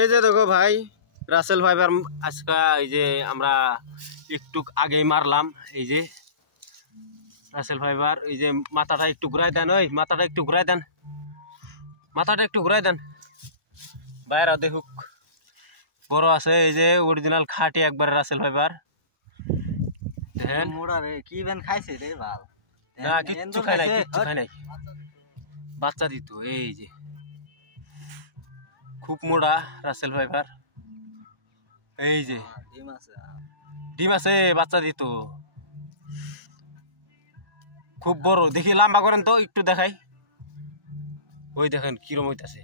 এই যে দেখো ভাই রাসেল ফাইবার আজকে এই যে আমরা একটু আগেই মারলাম। এই যে রাসেল ফাইবার, এই যে মাথাটা একটু ঘুরাই দেন, ওই মাথাটা একটু ঘুরাই দেন, মাথাটা একটু ঘুরাই দেন, বাইরে দেখুক বড় আছে। এই যে অরিজিনাল খাঁটি একবার রাসেল ফাইবার দেখেন। কি বেন খাইছে রে ভাল? না কিচ্ছু খাই নাই, কিচ্ছু খাই নাই, বাচ্চা দিত। এই যে খুব মোড়া রাসেল ফাইবার, এই যে ডিম আছে, বাচ্চা দিত খুব বড়। দেখি লম্বা করেন তো একটু দেখাই, ওই দেখেন কিরম হইতাছে।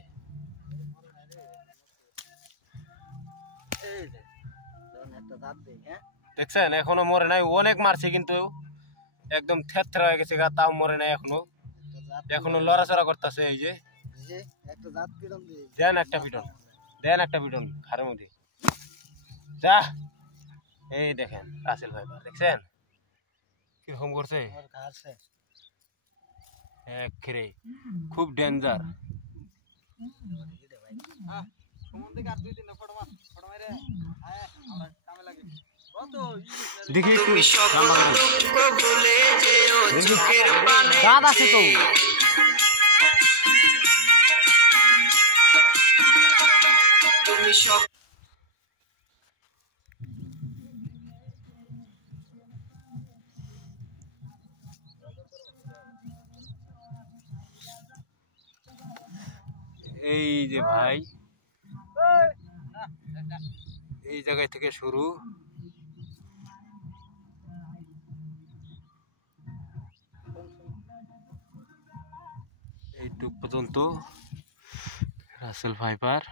দেখছেন এখনো মরে নাই, অনেক মারছে কিন্তু একদম থেরথেরা হয়ে গেছে, তাও মরে নাই এখনো, এখনো লড়াচড়া করতেছে। এই যে দেন একটা পিটন, দেন একটা পিটন ঘাড়ের মধ্যে যা। এই দেখেন রাসেল ভাই দেখছেন কিরকম করছে, একেবারে খুব ডেঞ্জার। দেখি দাঁত আছে তো, তুমি সব এই যে ভাই এই জায়গায় থেকে শুরু, এইটুক পর্যন্ত রাসেল ফাইবার।